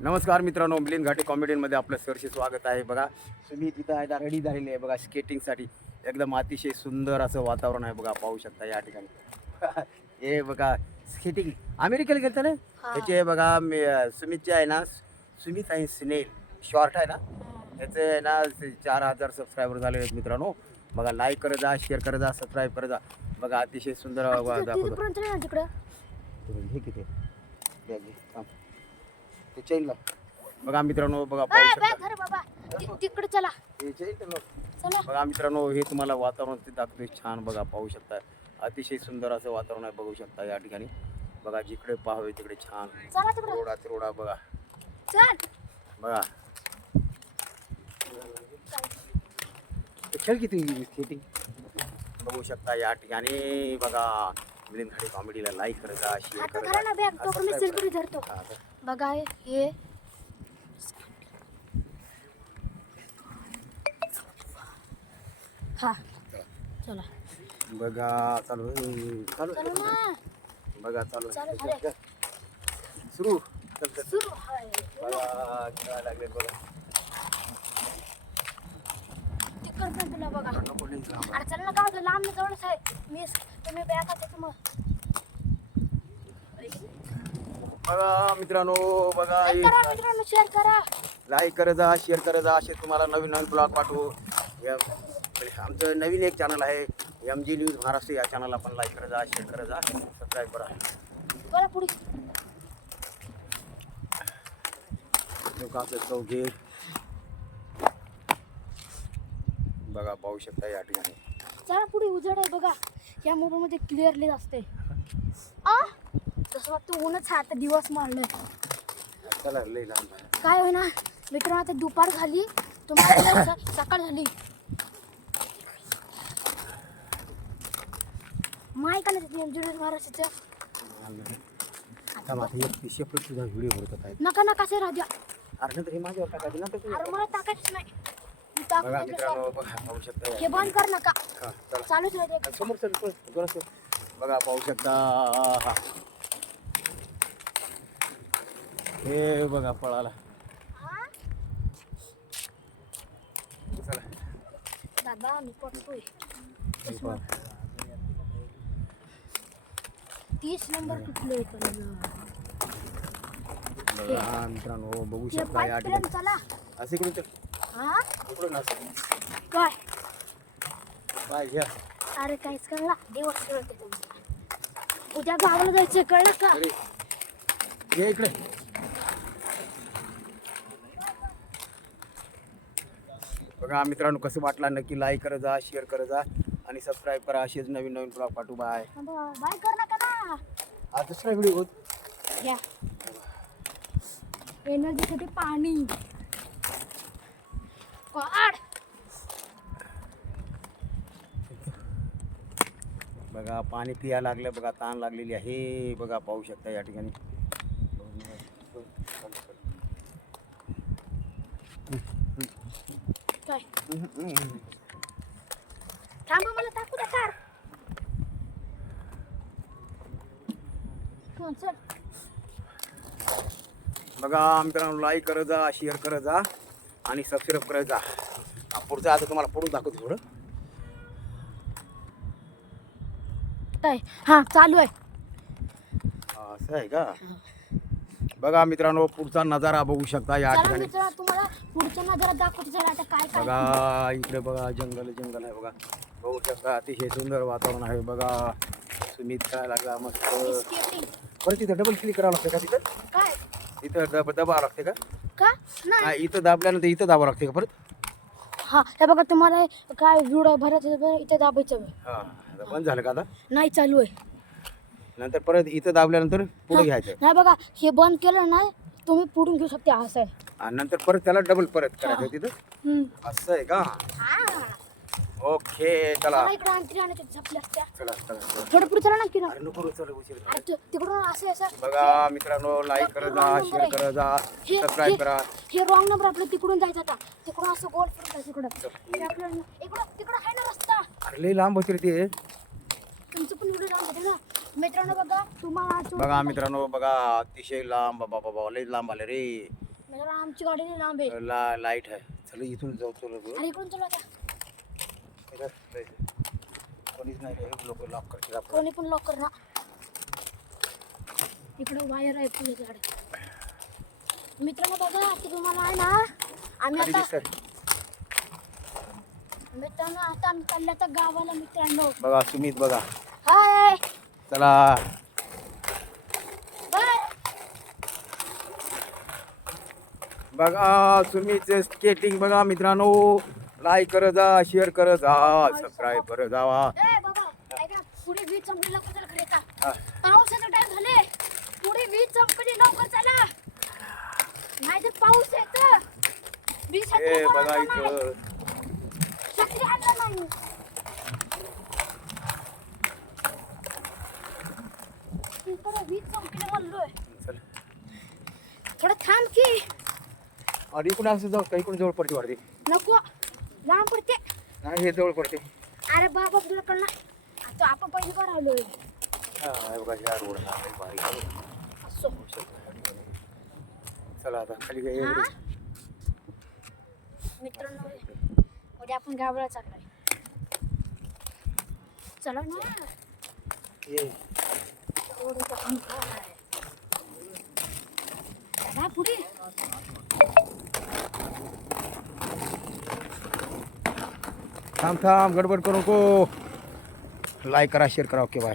नमस्कार मित्रांनो मिलिंद घाटे कॉमेडीमध्ये आपलं सरसे स्वागत आहे. बघा तुम्ही तिथं आहे रेडी झालेली आहे. बघा स्केटिंगसाठी एकदम अतिशय सुंदर असं वातावरण आहे. बघा पाहू शकता या ठिकाणी. हे बघा स्केटिंग अमेरिकेला गेलं ना. त्याचे बघा मी सुमितचे आहे ना सुमित आहे स्नेल. शॉर्ट आहे ना? त्याचे आहे ना चार हजार सबस्क्रायबर झाले आहेत मित्रांनो. बघा लाईक करत जा शेअर करत जा सबस्क्राईब करत जा. बघा अतिशय सुंदर दाखवतो हे किती? ते चेनला बघा मित्रांनो बघा पाहू शकता. धर बाबा ति- तिकडे चला. हे लाव. बघा मित्रांनो हे तुम्हाला वातावरण ते दाखवते छान बघा पाहू शकता. अतिशय सुंदर असं वातावरण आहे बघू शकता या ठिकाणी. बघा जिकडे पाहावे तिकडे छान. चला तिकडं. रोडा रोडा बघा. चल. बघा. ते खेळ किती बघू शकता या ठिकाणी बघा. मिलिंद खाडी कॉमेडीला लाईक करत जा शेअर आता धरा ना बॅग तो मी सिलकुरी धरतो. बघा हे- हे चला. बघा चालू. चालू. चला ना. बघा चालू चालू. सुरू. चल चल. सुरू. आहे बघा खेळायला लागले बघा. तुला बघा. लांब. अरे चल ना का होतं लांब नाही जवळच आहे. मी तुम्ही बॅग आता मग. बघा मित्रांनो बघा करा मित्रांनो शेअर करा. लाईक करत जा शेअर करत जा. असे तुम्हाला नवीन नवीन ब्लॉग पाठवू. आमचं नवीन एक चॅनल आहे एम जी न्यूज महाराष्ट्र या चॅनलला पण लाईक करत जा शेअर करत जा. सबस्क्राईब करा. पुढे. लोकांचं चौघे. बघा पाहू शकता या ठिकाणी. चला पुढे उजड आहे बघा. या मोबाईलमध्ये क्लिअरली असते. आ तसं वाटतं ऊनच आता दिवस मारलोय चला लांब आहे. काय होईना मित्रांनो आता दुपार झाली. तुम्हाला सकाळ झाली. माय का नाही महाराष्ट्राचं नका नका सर राजा. अरे नंतर हे माझ्यावर टाकायचं अरे मला टाकायचं. नाही. बघा टाकतो मित्रांनो बघा पाहू शकता. हे बंद कर नका. हा, चला. चालूच राहते समोर चल चल, जोरात चल. बघा पाहू शकता. हा. हे बघा पळाला. हा? चला. दादा मी पटतोय. हे पहा. तीस नंबर कुठले बघा मित्रांनो बघू हे शकता या पाठपर्यंत ठिकाणी. चला. असे इकडून चल. हा इकडून असं काय? बाय घ्या. अरे काहीच कळला दिवस उद्या गावाला जायचं कळलं का? अरे ये इकडे. बघा मित्रांनो कसं वाटला नक्की लाईक करत जा शेअर करत जा आणि सबस्क्राईब करा. असेच नवीन नवीन ब्लॉग पाठवू. बाय बाय कर नका ना हा दुसरा व्हिडिओ घ्या. एनर्जीसाठी पाणी. बघा पाणी पिया लागलं बघा ताण लागलेली आहे. बघा पाहू शकता या ठिकाणी. काय थांबा मला टाकू द्या कार. कोण चल. बघा मित्रांनो लाईक करत जा शेअर करत जा. आणि सबस्क्राईब हा, पुढचं आता तुम्हाला पडून दाखवतो थोडं. काय? हा चालू आहे. हा, असं आहे का? बघा मित्रांनो पुढचा नजारा बघू शकता या चला ठिकाणी. मित्र तुम्हाला पुढच्या नजरात दाखवते चला आता काय काय बघा इकडे बघा जंगल जंगल आहे बघा. बघू शकता अतिशय सुंदर वातावरण आहे बघा. सुमित काय लागला मस्त. परत तिथं डबल क्लिक करावं लागते का तिथं? काय? इथं दब दबावं लागते का? का? नाही. इथं दाबल्यानंतर इथं दाबावं लागते का परत? हा हे बघा तुम्हाला काय व्हिडिओ भरायचं बरं इथे दाबायचं आहे. हा आता बंद झालं का आता? नाही चालू आहे. नंतर परत इथं दाबल्यानंतर पुढे घ्यायचं. नाही बघा हे बंद केलं ना तुम्ही पुढून घेऊ शकते असं आहे. आणि नंतर परत त्याला डबल परत करायचं तिथं. असं आहे का? हा. ओके चला. बघा इकडं आणखी झपल्या चला चला चला. थोडं पुढे चला ना की अरे नको रे, चला उशीर झाला. अरे ते- तिकडून असं असं. बघा मित्रांनो लाईक करत जा शेअर करत जा हे- सबस्क्राईब हे- करा. हे रॉंग नंबर आपलं तिकडून जायचं आता. तिकडून असं गोल फिरून जायचं इकडं हे आपलं इकडं तिकडं आहे ना रस्ता. अरे लई लांब होती रे ते तुमचं पण व्हिडिओ रॉंग होते ना. मित्रांनो बघा तुम्हाला बघा मित्रांनो बघा अतिशय लांब बाबा बाबा लई लांब आले रे. मित्रांनो आमची गाडी लांब आहे. ला लाइट आहे. चल इथून जाऊ चल अरे इकडून चला आता. कोणीच नाही लोक लॉक करतील कोणी पण लॉक कर. ना इकडे वायर आहे पुढे मित्रांनो बघा की तुम्हाला आहे ना आम्ही आता. मित्रांनो आता आम्ही चालले आता गावाला मित्रांनो. बघा सुमित बघा. हाय चला. बघा सुमित स्केटिंग बघा मित्रांनो. लाईक करत जा शेअर करत जा सबस्क्राईब करत जावा. ए बाबा ऐका पुढे वीज संपली लवकर चला घरी येता. पावसाचा टाइम झाले. पुढे वीज लवकर चला. नाहीतर पाऊस येतं. वीज बघा नाही. इथं. छत्री आणलं नाही. म्हणलोय. थोडं थांब की. आणि इकडून असं जाऊ काही जवळ पडते वाटते. नको. लांब पडते. नाही हे जवळ पडते. अरे बाबा तुला कळणार आता आपण पहिली बार आलोय हा हे बघा भारी असो. चला आता खाली काय हा? मित्रांनो उद्या आपण गावाला चाललोय. चला ना. ये. रोड इथं अंधार आहे. चला पुढे. थांब थांब गडबड करू नको. लाईक करा शेअर करा ओके बाय